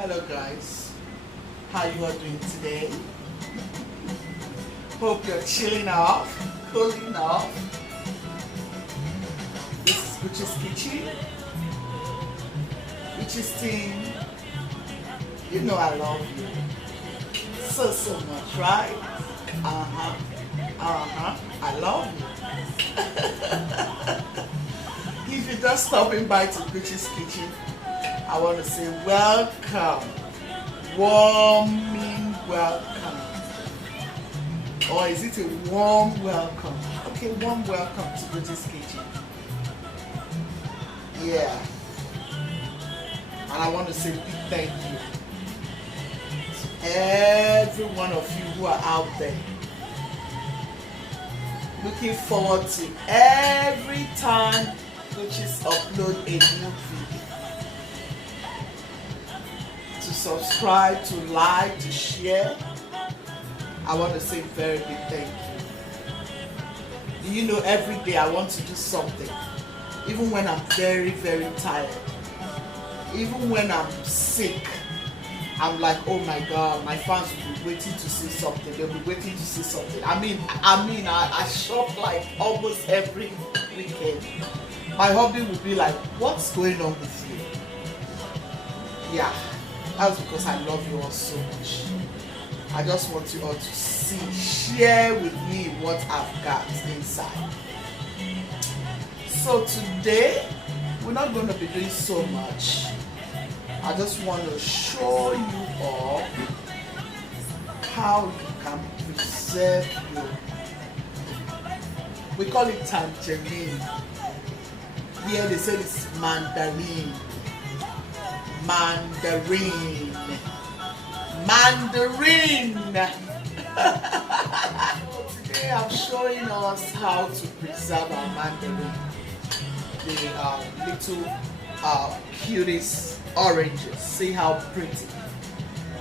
Hello guys, how you are doing today? Hope you're chilling off, cooling off. This is GuchiesKitchen. Gucci's team, you know I love you so much, right? I love you. If you're just stopping by to GuchiesKitchen, I want to say welcome, warming welcome. Or is it a warm welcome? Okay, warm welcome to GuchiesKitchen. Yeah. And I want to say big thank you to every one of you who are out there. Looking forward to every time Guchies upload a new video. To subscribe, to like, to share. I want to say very big thank you. Do you know every day I want to do something, even when I'm very tired, even when I'm sick, I'm like, oh my God, my fans will be waiting to see something. They'll be waiting to see something. I shop like almost every weekend. My hubby will be like, what's going on with you? Yeah. That's because I love you all so much. I just want you all to share with me what I've got inside. So today, we're not going to be doing so much. I just want to show you all how you can preserve your, we call it tangerine. Here they say it's Mandarin. Mandarin. Today I'm showing us how to preserve our mandarin. The little cutest oranges. See how pretty.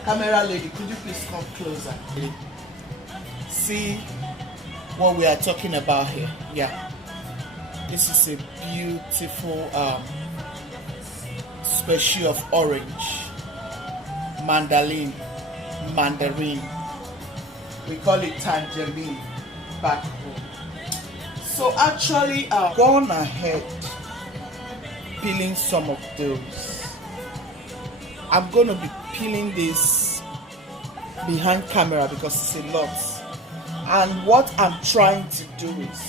Camera lady, could you please come closer? See what we are talking about here. Yeah. This is a beautiful species of orange, Mandarin. We call it tangerine back home. So actually, I've gone ahead peeling some of those. I'm going to be peeling this behind camera because it's a lot. And what I'm trying to do is,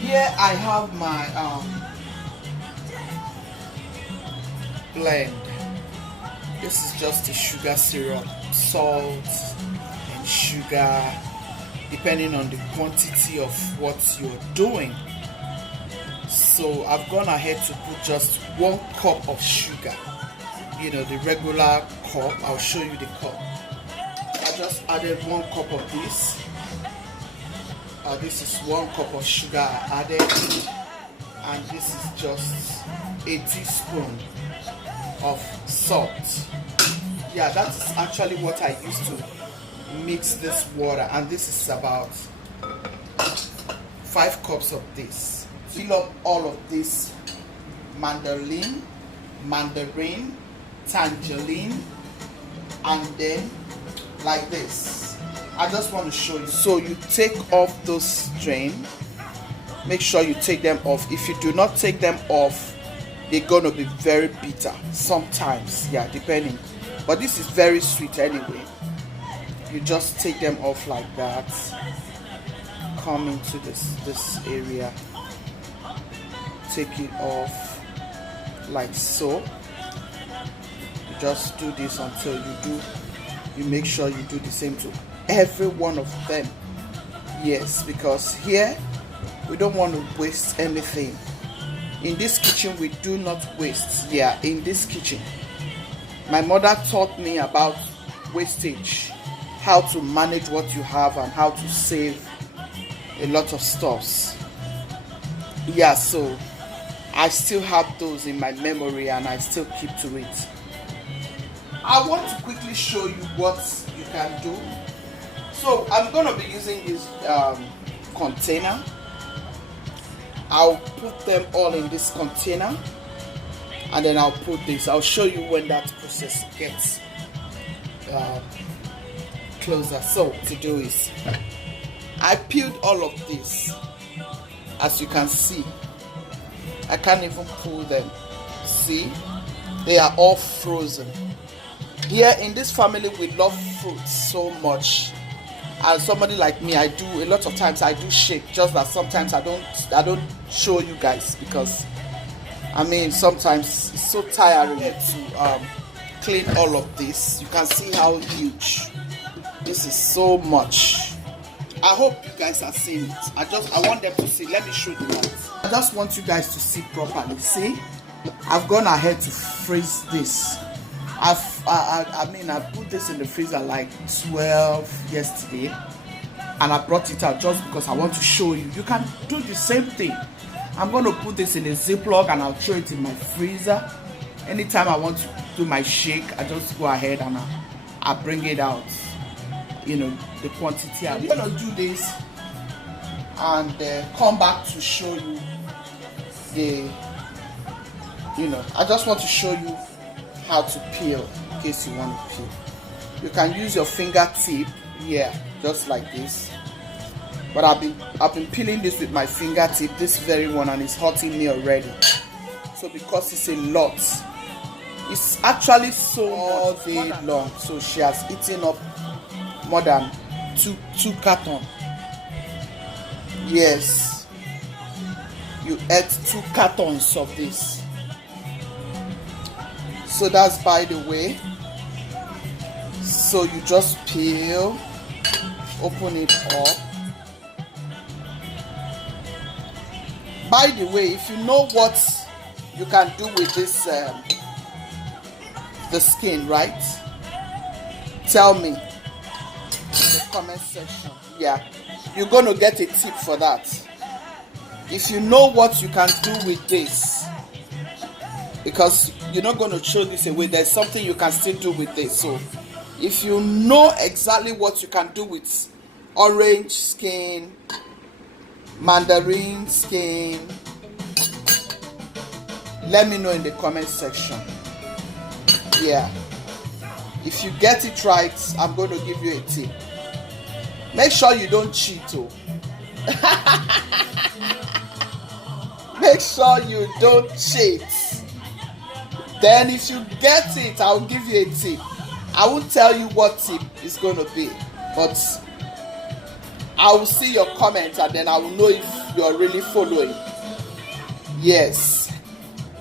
here I have my blend. This is just a sugar syrup, salt and sugar, depending on the quantity of what you're doing. So I've gone ahead to put just 1 cup of sugar, you know, the regular cup. I'll show you the cup. I just added 1 cup of this. This is 1 cup of sugar I added, and this is just a teaspoon of salt. Yeah, that's actually what I used to mix this water, and this is about 5 cups of this. Fill up all of this mandarin, tangerine, and then like this. I just want to show you. So you take off those strain. Make sure you take them off. If you do not take them off, they're gonna be very bitter sometimes, yeah, depending, but this is very sweet anyway. You just take them off like that, come into this area, take it off like so. You just do this until you make sure you do the same to every one of them. Yes, because here we don't want to waste anything. In this kitchen, we do not waste. Yeah, in this kitchen. My mother taught me about wastage, how to manage what you have and how to save a lot of stuffs. Yeah, so I still have those in my memory and I still keep to it. I want to quickly show you what you can do. So I'm going to be using this container. I'll put them all in this container and then I'll put this. I'll show you when that process gets closer. So to do is, I peeled all of this. As you can see, I can't even pull them. See, they are all frozen. Here in this family, we love fruits so much. As somebody like me, I do a lot of times I do shake, just that sometimes I don't show you guys, because I mean sometimes it's so tiring to clean all of this. You can see how huge this is. So much. I hope you guys are seeing it. I want them to see. Let me show the light. I just want you guys to see properly. See, I've gone ahead to freeze this. I put this in the freezer like 12 yesterday, and I brought it out just because I want to show you. You can do the same thing. I'm going to put this in a Ziploc and I'll throw it in my freezer. Anytime I want to do my shake, I just go ahead and I bring it out. You know, the quantity. I'm going to do this and come back to show you I just want to show you how to peel, in case you want to peel. You can use your fingertip here, just like this. But I've been peeling this with my fingertip, this very one, and it's hurting me already. So because it's a lot, it's actually so all day long. So she has eaten up more than two cartons. Yes, you ate 2 cartons of this. So that's by the way. So you just peel, open it up. By the way, if you know what you can do with this the skin, right? Tell me in the comment section. Yeah, you're gonna get a tip for that. If you know what you can do with this, because you're not going to throw this away, there's something you can still do with this. So if you know exactly what you can do with orange skin, mandarin skin, let me know in the comment section. Yeah, if you get it right, I'm going to give you a tip. Make sure you don't cheat, oh. Make sure you don't cheat. Then if you get it, I'll give you a tip. I won't tell you what tip is going to be, but I will see your comments and then I will know if you're really following. Yes.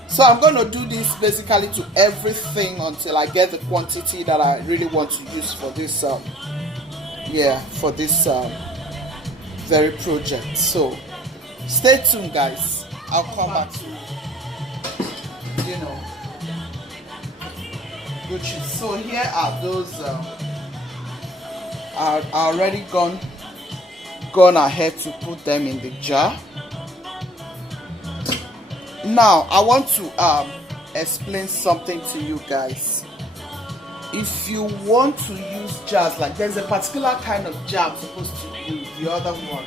So I'm going to do this basically to everything until I get the quantity that I really want to use for this for this very project. So stay tuned, guys. I'll come back to Gucci. So here are those are already gone ahead to put them in the jar. Now I want to explain something to you guys. If you want to use jars, like there's a particular kind of jar I'm supposed to use, the other one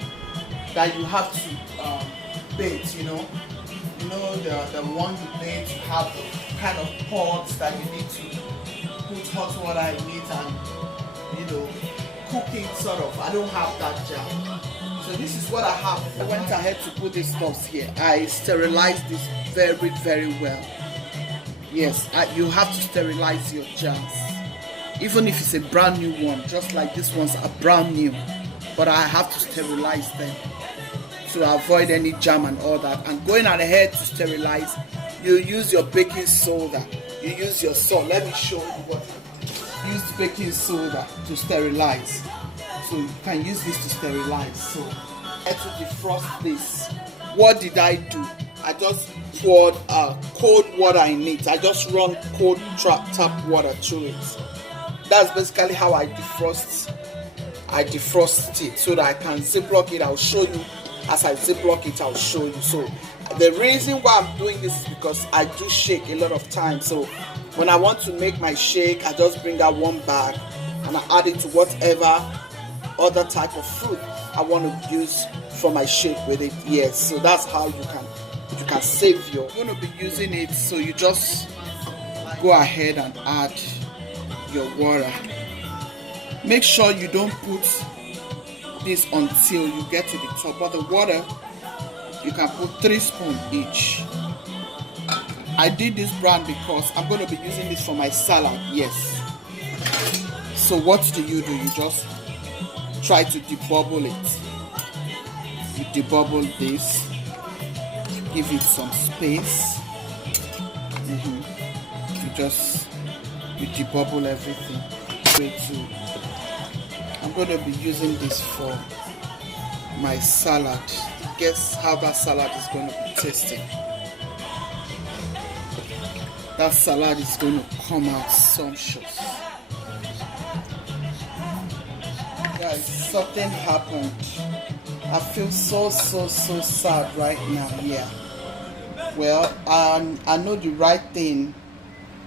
that you have to bait, the one you bait, you have the kind of pots that you need to put hot water in it and cook it sort of. I don't have that jar. So this is what I have. I went ahead to put these stuffs here. I sterilized this very, very well. Yes, you have to sterilize your jars. Even if it's a brand new one, just like these ones are brand new. But I have to sterilize them to avoid any germ and all that. And going ahead to sterilize, you use your baking soda. You use your salt. Let me show you what I use. Baking soda to sterilize. So you can use this to sterilize. So I had to defrost this. What did I do? I just poured cold water in it. I just run cold tap water through it. That's basically how I defrost it so that I can ziplock it. I'll show you as I ziplock it. I'll show you. So the reason why I'm doing this is because I do shake a lot of times. So when I want to make my shake, I just bring out one bag and I add it to whatever other type of fruit I want to use for my shake with it. Yes, so that's how you can you can save your. I'm going to be using it, so you just go ahead and add your water. Make sure you don't put this until you get to the top, but the water you can put 3 spoons each. I did this brand because I'm going to be using this for my salad. Yes. So what do? You just try to debubble it. You debubble this, give it some space. You debubble everything. I'm going to be using this for my salad. Guess how that salad is going to be tasting. That salad is going to come out sumptuous. Guys, something happened. I feel so sad right now. Yeah. Well, I know the right thing,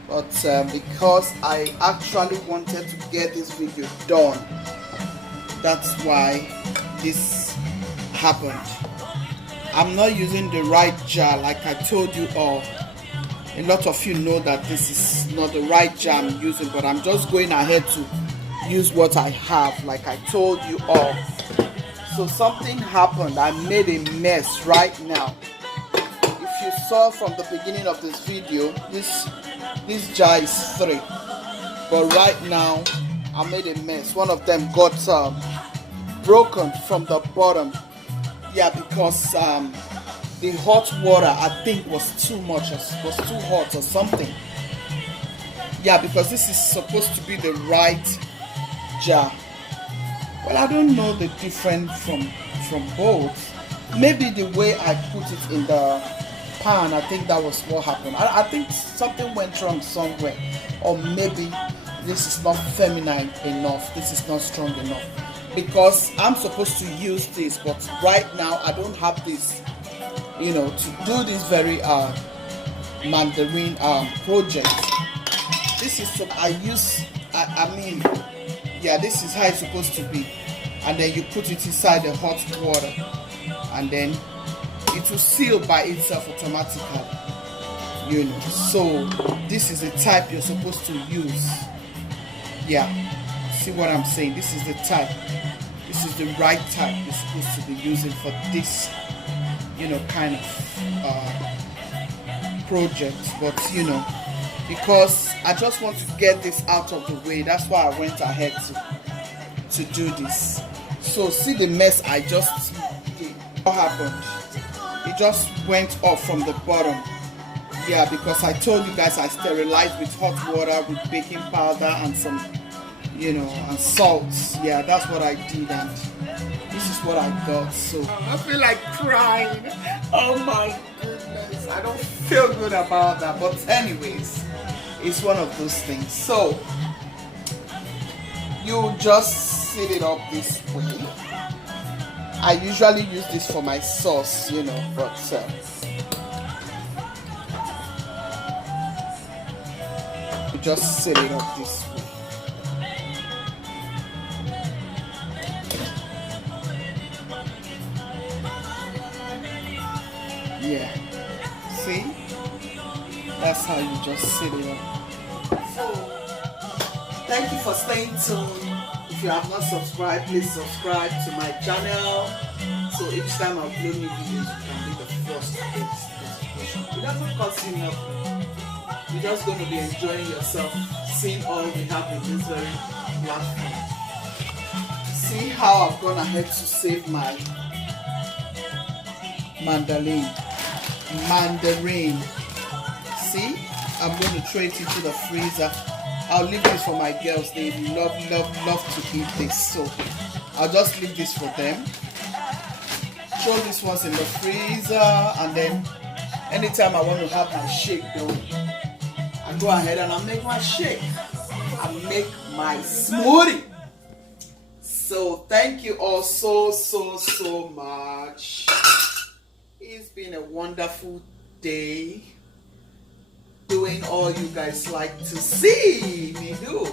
but because I actually wanted to get this video done, that's why this happened. I'm not using the right jar like I told you all. A lot of you know that this is not the right jar I'm using, but I'm just going ahead to use what I have like I told you all. So something happened. I made a mess right now. If you saw from the beginning of this video, this jar is 3, but right now I made a mess. One of them got broken from the bottom. Yeah, because the hot water I think was too much, was too hot or something. Yeah, because this is supposed to be the right jar. Well, I don't know the difference from both. Maybe the way I put it in the pan, I think that was what happened. I think something went wrong somewhere, or maybe this is not feminine enough, this is not strong enough, because I'm supposed to use this, but right now I don't have this, you know, to do this very Mandarin project. This is I mean, yeah, this is how it's supposed to be, and then you put it inside the hot water, and then it will seal by itself automatically, you know. So this is the type you're supposed to use. Yeah, see what I'm saying? This is the type. This is the right type you're supposed to be using for this, you know, kind of project. But you know, because I just want to get this out of the way, that's why I went ahead to do this. So see the mess I just did. What happened? It just went off from the bottom. Yeah, because I told you guys I sterilized with hot water, with baking powder and some, you know, and salt. Yeah, that's what I did, and this is what I got. So I feel like crying. Oh my goodness, I don't feel good about that. But anyways, it's one of those things. So you just set it up this way. I usually use this for my sauce, you know, but you just set it up this way. Yeah, see, that's how you just set it up. So thank you for staying tuned. If you have not subscribed, please subscribe to my channel, so each time I upload new videos you can be the first to get notification. It doesn't cost you nothing. You're just going to be enjoying yourself, seeing all we have in this very platform. See how I've gone ahead to save my Mandarin. See, I'm going to throw it into the freezer. I'll leave this for my girls. They love to eat this, so I'll just leave this for them. Throw these ones in the freezer, and then anytime I want to have my shake though, I go ahead and I make my shake. I make my smoothie. So thank you all so much. It's been a wonderful day, doing all you guys like to see me do.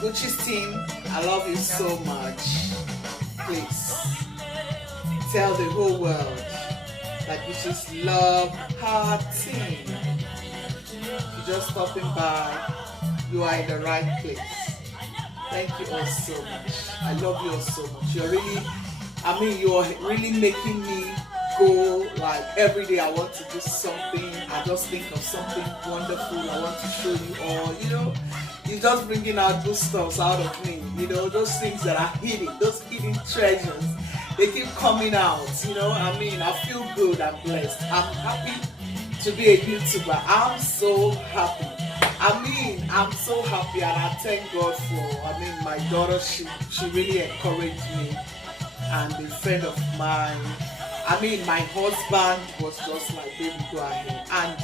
Gucci's team, I love you so much. Please tell the whole world that Guchies love her team. If you're just stopping by, you are in the right place. Thank you all so much. I love you all so much. You're really making me go, like, every day I want to do something. I just think of something wonderful I want to show you all. You're just bringing out good stuff out of me. Those things that are hidden, those hidden treasures, they keep coming out. I feel good. I'm blessed. I'm happy to be a YouTuber. I'm so happy. I'm so happy, and I thank God for, my daughter, she really encouraged me, and a friend of mine, my husband was just like, baby, go ahead. And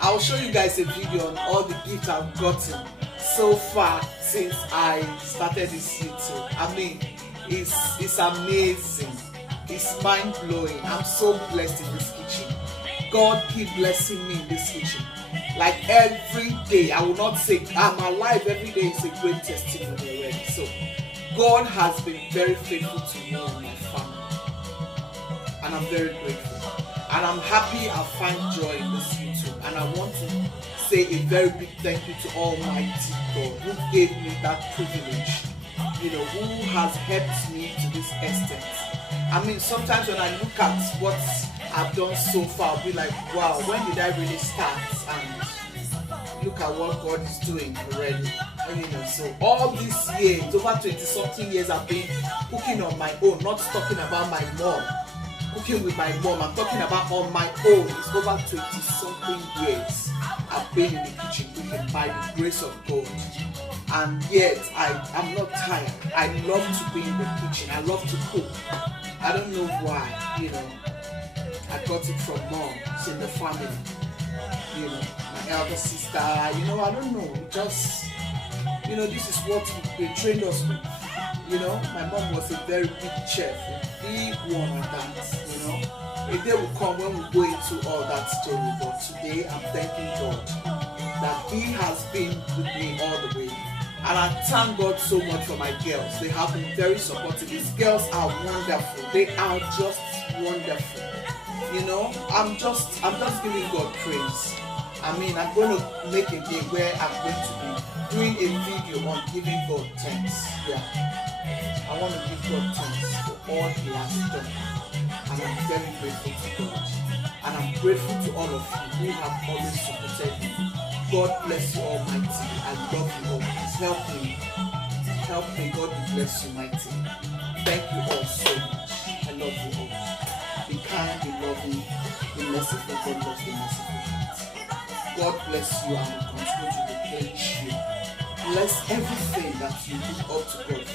I'll show you guys a video on all the gifts I've gotten so far since I started this YouTube. It's amazing. It's mind-blowing. I'm so blessed in this kitchen. God keep blessing me in this kitchen. Like every day, I will not say I'm alive every day is a great testimony already. So God has been very faithful to me and my family, and I'm very grateful. And I'm happy I find joy in this YouTube. And I want to say a very big thank you to Almighty God who gave me that privilege, who has helped me to this extent. Sometimes when I look at what I've done so far, I'll be like, wow, when did I really start? And look at what God is doing already. So all these years, over 20-something years, I've been cooking on my own, not talking about my mom. Cooking with my mom, I'm talking about on my own. It's over 20-something years I've been in the kitchen cooking by the grace of God. And yet, I'm not tired. I love to be in the kitchen. I love to cook. I don't know why, I got it from mom. It's in the family. My elder sister, I don't know. Just, this is what they trained us with. My mom was a very big chef, a big one at that, A day will come when we go into all that story, but today I'm thanking God that He has been with me all the way. And I thank God so much for my girls. They have been very supportive. These girls are wonderful. They are just wonderful. I'm just giving God praise. I'm going to make a day where I'm going to be doing a video on giving God thanks. Yeah. I want to give God thanks for all He has done. And I'm very grateful to God. And I'm grateful to all of you who have always supported me. God bless you almighty. I love you all. Please help me. Help me. God will bless you mighty. Thank you all so much. I love you all. Be kind, be loving, be merciful. God loves the merciful heart. God bless you and will continue to replenish you. Bless everything that you do up to God.